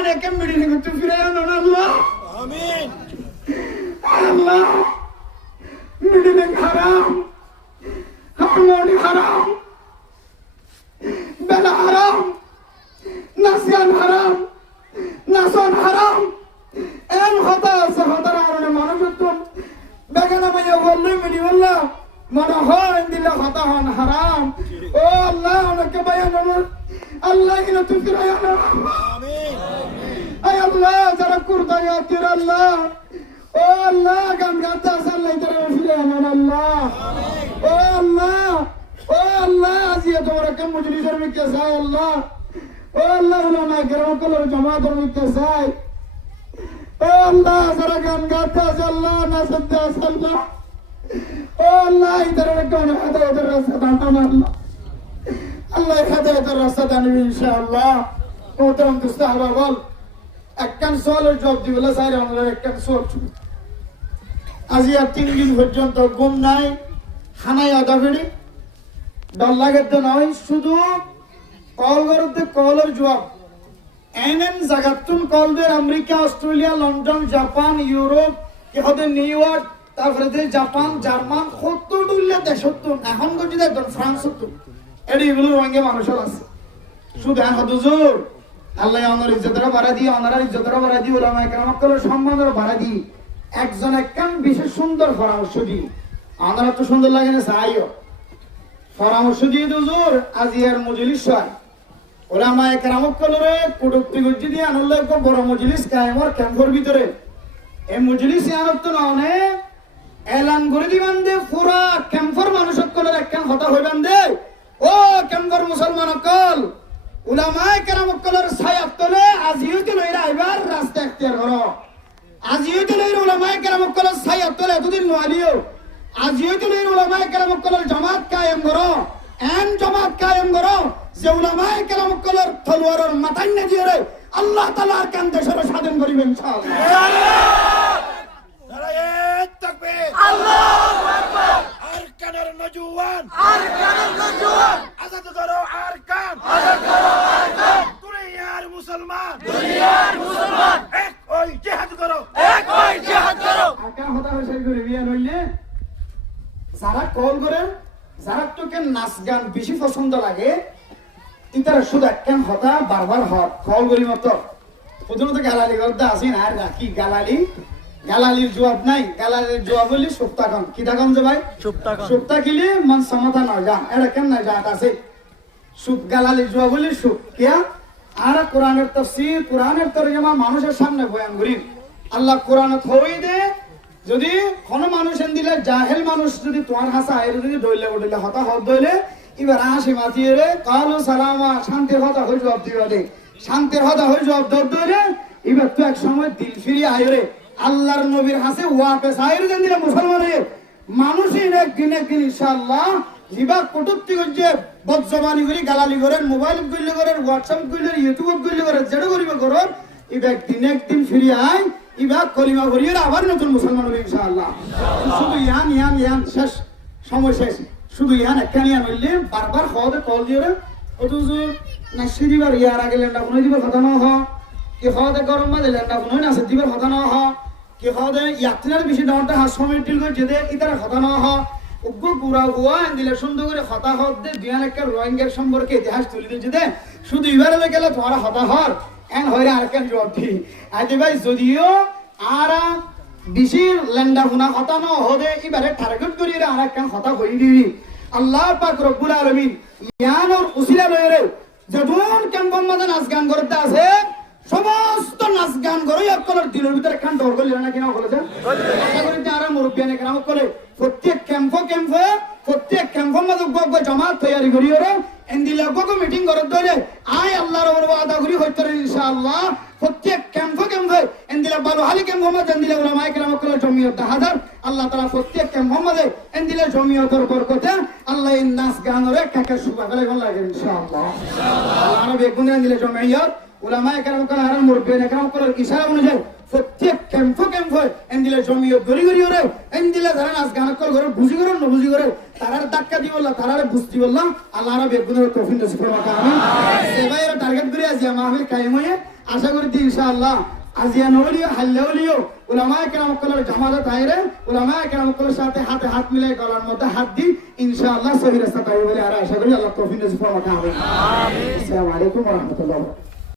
একে মিডিনে করতে ফিরে আনো আল্লাহ আমিন আল্লাহ মিডিনে হারাম হারমোনি হারাম বেলা হারাম নাসিয়ান হারাম নাসন হারাম এন হতা আছে হতার কারণে মানুষ তো বেগানা মাইয়া বললে মিডি বললা মনে হয় দিলে হতা হন হারাম ও আল্লাহ অনেকে বায়ান আল্লাহ ইনা তুমি ফিরায় আনো আমিন আয় আল্লাহ যারা কুরদা ইয়াতির আল্লাহ ও আল্লাহ গান গাতে আল্লাহ তারা ফিরায় আনো আল্লাহ ও আল্লাহ আজিয়া তোমার কে মজলিসের মধ্যে যায় আল্লাহ ও আল্লাহ উলামা কেরাম কলর জামাতের মধ্যে যায় ও আল্লাহ যারা গান গাতে আল্লাহ নাচতে আল্লাহ ও আল্লাহ ইতারা কোন হেদায়েতের রাস্তা দান আল্লাহ আল্লাহ হেদায়েতের রাস্তা দান ইনশাআল্লাহ মোহতারাম দোস্ত আহবাব একখান সওয়ালের জবাব দিবলা চাই আমরা একখান সওয়াল আজি আর 3 দিন পর্যন্ত ঘুম নাই খানায় আদা ফেরি ডর লাগে তো নয় শুধু কল করতে কলের জবাব NN জাগাতুন কলদের America Australia London Japan Europe ইহাদের নিউ ইয়র্ক তারপরে জাপান জার্মান 70 ডুল্লা দেশত এখন গজি দেখুন ফ্রান্স তো এগুলো রঙে মানুষের আছে শুধু হুজুর আল্লাহ ওনার ইজ্জতরা বাড়া দিয়ে ওনার ইজ্জতরা বাড়া দিয়ে ওলামা কেরামদের সম্মানরা বাড়া দিয়ে একজন একখান বিশেষ সুন্দর পরামর্শ দিই ওনারা তো সুন্দর লাগে না চাইও পরামর্শ দিয়ে হুজুর আজ ইয়ার মজলিস হয় ওলামা কেরামকলরে কুটুক্তি গজি দিয়ে আনলে বড় মজলিস কায়েমর ক্যাম্পের ভিতরে এই মজলিস আনত তো না এলান করে দিবেন দে পুরা ক্যাম্পের মানুষ সকলের একখান হতা হইবেন দে ও ক্যাম্পের মুসলমান সকল উলামায়ে কেরামকলের ছায়াত তলে আজিয়তে লইরা আইবার রাস্তা এখতিয়ার করো আজিয়তে লইরা উলামায়ে কেরামকলের ছায়াত তলে এতদিন নোয়ালিও আজিয়তে লইরা উলামায়ে কেরামকলের জামাত কায়েম করো এন জামাত কায়েম করো যে উলামায়ে কেরামকলের তলোয়ারের মাথায় না দিয়ে রে আল্লাহ তাআলার কান দেশের স্বাধীন করিবেন ইনশাআল্লাহ নারায়ে তাকবীর আল্লাহু আকবার আরকানের নজওয়ান আজাদ করো আরকান আজাদ করো আরকান দুনিয়ার মুসলমান এক ওই জিহাদ করো আরকান হতা হইছে করে বিয়ান হইলে যারা কল করে যারা তোকে নাচ গান বেশি পছন্দ লাগে ইতারা শুধু একখান হতা বারবার হট কল করি মতো প্রথমত গালালি করতে আসেন আর রাখি গালালির জবাব নাই গালালির জবাব বলি সুপ্তাকন কি থাকন যে ভাই সুপ্তা কিলে মন সমাধান হয় যা এটা কেন না জাত আছে সুপ গালালির জবাব বলি সুপ কিয়া আর কোরআনের তাফসীর কোরআনের তরজমা মানুষের সামনে বয়ান করি আল্লাহ কোরআনে থই দে যদি কোন মানুষ এন দিলে জাহেল মানুষ যদি তোমার হাসা আইরে যদি দইলে উঠলে হতা হদ দইলে এবার আসি মাতিয়ে রে কালু সালামা শান্তির হতা হই জবাব দিবা দে শান্তির হতা হই জবাব দইলে এবার তো এক সময় দিল ফিরিয়ে আইরে আল্লাহর নবীর হাসে ওয়াপস আইরে দেন দিলে মুসলমানের মানুষের একদিন ইনশাআল্লাহ জিবা কটুক্তি করছে বদজবানি করি গালালি করেন মোবাইল গুলি করেন হোয়াটসঅ্যাপ গুলি ইউটিউব গুলি করেন যেটা করিবে করেন এবার একদিন ফিরিয়ে আয় এবার কলিমা ভরিয়ে আবার নতুন মুসলমান হবে ইনশাআল্লাহ শুধু ইয়ান শেষ সময় শেষ শুধু ইয়ান একখান ইয়ান হইলে বারবার খাওয়াতে কল দিয়ে অথচ না সিরিবার ইয়ার আগে লেন্ডা কোনো দিবার কথা না হ কি খাওয়াতে গরম মাঝে লেন্ডা কোনো না আছে দিবার কথা না হ কি খাওয়াতে ইয়াত্রার বেশি ডাউনটা হাস সময় টিল করে যেতে ইতারা কথা না হ উগ্র পুরা হুয়া দিলে সুন্দর করে হতা হত দে দুয়ান একটা রোহিঙ্গার সম্পর্কে ইতিহাস তুলে দিয়েছে দে শুধু এবারে গেলে তোমার হতা হর এন হইরে আরেকখান জবাব দি আইতে ভাই যদিও আর বেশি লেন্ডা হুনা হতা না হদে এবারে টার্গেট করি আরেকখান হতা হই দিবি আল্লাহ পাক রব্বুল আলামিন ইয়ানোর উসিলা লয়রে যদুন কেমন মাঝে নাচ গান করতে আছে সমস্ত নাচ গান করে একজনের দিনের ভিতরে খান ডর করলি না কিনা বলেছে আর মুরব্বিয়ানে কেন করে প্রত্যেক ক্যাম্পের মাঝে জামাত তৈরি করি ওরে এন্দিলা গো মিটিং করে ধরে আয় আল্লাহর ওপর আদা করি হইতে ইনশাআল্লাহ প্রত্যেক ক্যাম্পে এন্দিলা ভালো হালি ক্যাম্প মাঝে এন্দিলা উলামা কেরাম করে জমিয়ত হাজার আল্লাহ তাআলা প্রত্যেক ক্যাম্প মাঝে এন্দিলা জমিয়তের বরকতে আল্লাহ এই নাচ গানরে কাকে সুবা করে লাগে ইনশাআল্লাহ আল্লাহ বেগুন এন্দিলা জমিয়ত উলামা কেরাম করে আর মুরব্বিয়ানে কেরাম করে ইশারা অনুযায়ী প্রত্যেক ক্যাম্পে এন্দিলা জমিয়ত গরি ওরে এন্দিলা ধরেন আজ গান করে বুঝি করে না বুঝি করে তারার ধাক্কা দি বললা তারারে বুঝতি বললাম আল্লাহর বেগুনের তৌফিক নসিব ফরমাকা আমিন সেবাইরা টার্গেট করে আজ মাহফিল কায়েম হয়ে আশা করি ইনশাআল্লাহ আজিয়া নবলিও হাল্লাউলিও উলামায়ে কেরাম কলের জামাতে তাইরে উলামায়ে কেরাম কলের সাথে হাতে হাত মিলাই গলার মধ্যে হাত দি ইনশাআল্লাহ সহি রাস্তা পাইবে বলে আর আশা করি আল্লাহ তৌফিক নসিব ফরমাতে আমিন। আসসালামু আলাইকুম ওয়া রাহমাতুল্লাহ।